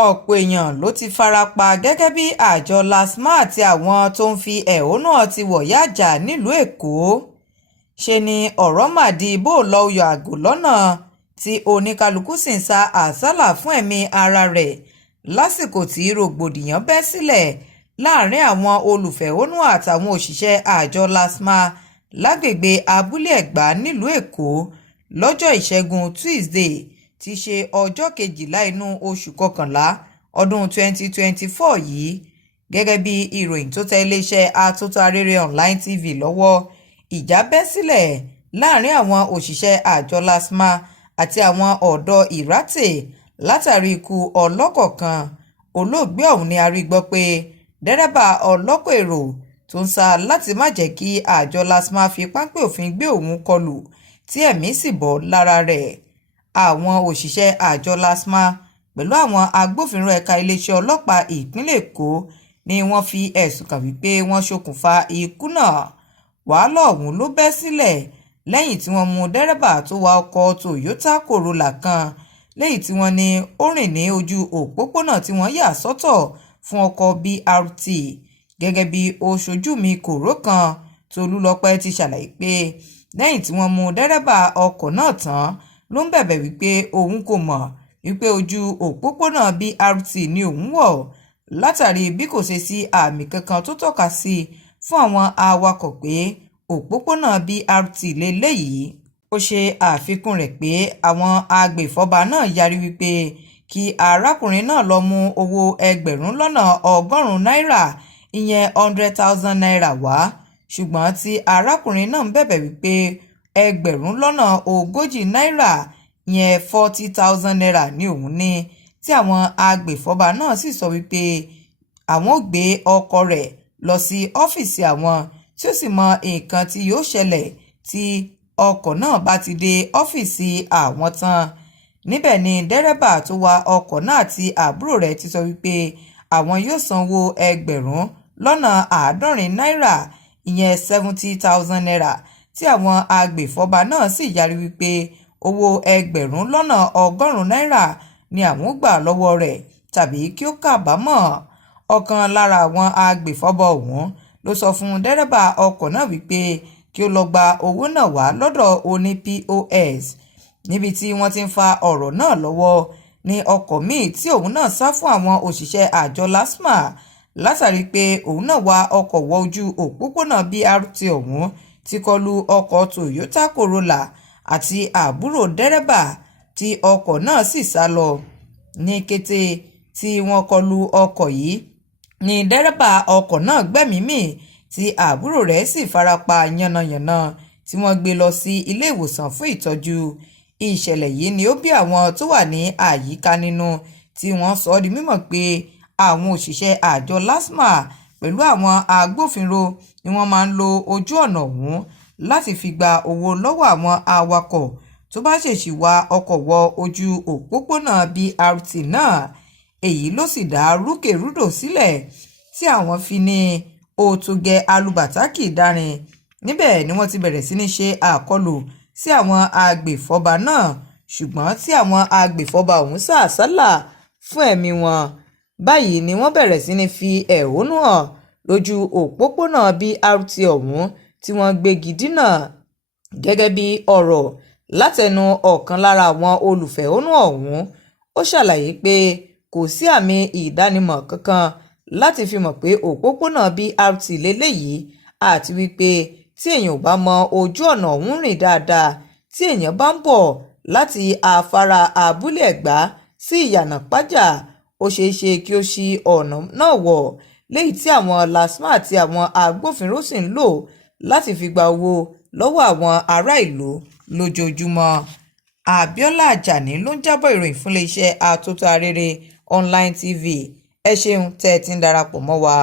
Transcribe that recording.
ọ̀pọ̀ èèyàn ló ti fara pa gẹ́gẹ́ bí àjọ lasma àti àwọn tó ń fi ẹ̀hónú hàn ti wọ̀yáàjà nílùú èkó. ṣe ni ọ̀rọ̀ mà di bó lọ yọ àgò lọ́nà tí oníkálukú sì ń sa àsálà fún ẹ̀mí ara rẹ̀ lásìkò tí rògbòdìyàn bẹ́ sílẹ̀ láàrin àwọn olùfẹ̀hónú àtàwọn òṣìṣẹ́ àjọ lasma lágbègbè abúlé ẹ̀gbá nílùú èkó lọ́jọ́ ìṣẹ́gun tuesday ti ṣe ọjọ́ kejìlá inú oṣù kọkànlá ọdún 2024 yìí. gẹ́gẹ́ bí ìròyìn tó tẹ iléeṣẹ́ atótó-arére online tv lọ́wọ́, ìjà bẹ́ sílẹ̀ láàrin àwọn òṣìṣẹ́ àjọ lasma àti àwọn ọ̀dọ́ ìrátè látàrí ikú ọlọ́kọ̀ kan. olóògbé ọ̀hún ni a rí gbọ́ pé dẹ́rẹ́bà ọlọ́kọ̀ èrò tó ń sá láti má jẹ́ kí àjọ lasma fi páńpẹ́ òfin gbé òun kọlù tí ẹ̀mí sì bọ́ lára rẹ̀. àwọn òṣìṣẹ́ àjọ lasma pẹ̀lú àwọn agbófinró ẹ̀ka iléeṣẹ́ ọlọ́pàá ìpínlẹ̀ èkó ni wọ́n fi ẹ̀sùn kàn wípé wọ́n ṣokùnfà ikú náà. wàhálà ọ̀hún ló bẹ́ sílẹ̀ lẹ́yìn tí wọ́n mú dẹ́rẹ́bà tó wa ọkọ̀ toyota corolla kan lẹ́yìn tí wọ́n ní ó rìn ní ojú òpópónà tí wọ́n yà sọ́tọ̀ fún ọkọ̀ BRT. gẹ́gẹ́ bí oṣojú mi kòró kan Tolúlọpẹ́ ti ṣàlàyé pé lẹ́yìn tí wọ́n mú dẹ́rẹ́bà ọkọ̀ náà tán ló ń bẹ̀bẹ̀ wípé òun kò mọ̀ wípé ojú òpópónà BRT ni òun wọ̀ látàrí bí kò ṣe sí àmì kankan tó tọ́ka sí fún àwọn awakọ̀ pé òpópónà BRT lélẹ́yìí. ó ṣe àfikún rẹ̀ pé àwọn agbèfọ́ba náà yarí wípé kí arákùnrin náà lọ mú owó ẹgbẹ̀rún lọ́nà ọgọ́rùn-ún náírà ìyẹn 100,000 naira wá, ṣùgbọ́n tí arákùnrin náà ń bẹ̀bẹ̀ wípé ẹgbẹ̀rún lọ́nà ogójì náírà ìyẹn 40,000 naira ní òun ní, tí àwọn agbèfọ́ba náà sì sọ wípé àwọn ò gbé ọkọ̀ rẹ̀ lọ sí ọ́fíìsì àwọn tí ó sì mọ nǹkan tí yóò ṣẹlẹ̀ tí ọkọ̀ náà bá ti dé ọ́fíìsì àwọn tán. níbẹ̀ ni dẹ́rẹ́bà tó wa ọkọ̀ náà àti àbúrò rẹ̀ ti sọ wípé àwọn yóò sanwó ẹgbẹ̀rún lọ́nà àádọ́rin náírà ìyẹn 70,000 naira, tí àwọn agbèfọ́ba náà sì yarí wípé owó ẹgbẹ̀rún lọ́nà ọgọ́rùn-ún náírà ni àwọn gbà lọ́wọ́ rẹ̀ tàbí kí ó kábàámọ̀. ọ̀kan lára àwọn agbèfọ́ba ọ̀hún ló sọ fún dẹ́rẹ́bà ọkọ̀ náà wípé kí ó lọ gba owó náà wá lọ́dọ̀ oní POS. níbi tí wọ́n ti ń fa ọ̀rọ̀ náà lọ́wọ́ ní ọkọ̀ míì tí òun náà sá fún àwọn òṣìṣẹ́ àjọ lasma látàrí pé òun náà wa ọkọ̀ wọ ojú òpópónà BRT ọ̀hún ti kọlu ọkọ̀ Toyota Corolla àti àbúrò dẹ́rẹ́bà tí ọkọ̀ náà sì sá lọ. ní kété tí wọ́n kọlu ọkọ̀ yìí ni dẹ́rẹ́bà ọkọ̀ náà gbẹ́mìí mì tí àbúrò rẹ̀ sì farapa yánnayànna tí wọ́n gbé lọ sí ilé ìwòsàn fún ìtọ́jú. ìṣẹ̀lẹ̀ yìí ni ó bí àwọn tó wà ní àyíká nínú, tí wọ́n sọ ọ́ di mímọ̀ pé àwọn òṣìṣẹ́ àjọ lasma pẹ̀lú àwọn agbófinró ni wọ́n máa ń lo ojú ọ̀nà ọ̀hún láti fi gba owó lọ́wọ́ àwọn awakọ̀ tó bá ṣèṣì wa ọkọ̀ wọ ojú òpópónà BRT náà. èyí ló sì dá rúkèrúdò sílẹ̀ tí àwọn fi ní òtúgẹ alùbàtà kì í dárin. níbẹ̀ ni wọ́n ti bẹ̀rẹ̀ sí ní ṣe àkọlù sí àwọn agbèfọ́ba náà, ṣùgbọ́n tí àwọn agbèfọ́ba ọ̀hún sá àsálà fún ẹ̀mí wọn. báyìí ni wọ́n bẹ̀rẹ̀ sí ní fi ẹ̀hónú hàn lójú òpópónà BRT ọ̀hún tí wọ́n gbégi dínà. gẹ́gẹ́ bí ọ̀rọ̀ látẹnu ọ̀kan lára àwọn olùfẹ̀hónú ọ̀hún, ó ṣàlàyé pé kò sí àmì ìdánimọ̀ kankan láti fi mọ̀ pé òpópónà BRT lélẹ́yìí, àti wípé tí èèyàn ò bá mọ ojú ọ̀nà ọ̀hún rìn dáadáa, tí èèyàn bá ń bọ̀ láti afárá abúlé ẹ̀gbá sí ìyànà pájà, ó ṣeé ṣe kí ó ṣí ọ̀nà náà wọ̀, léyìí tí àwọn lasma àti àwọn agbófinró sì ń lò láti fi gba owó lọ́wọ́ àwọn ará ìlú lójoojúmọ́. Abíọ́lá Àjàní ló ń jábọ̀ ìròyìn fún iléeṣẹ́ atótó-arére online tv. ẹ ṣeun tẹ́ ẹ ti ń darapọ̀ mọ́ wa.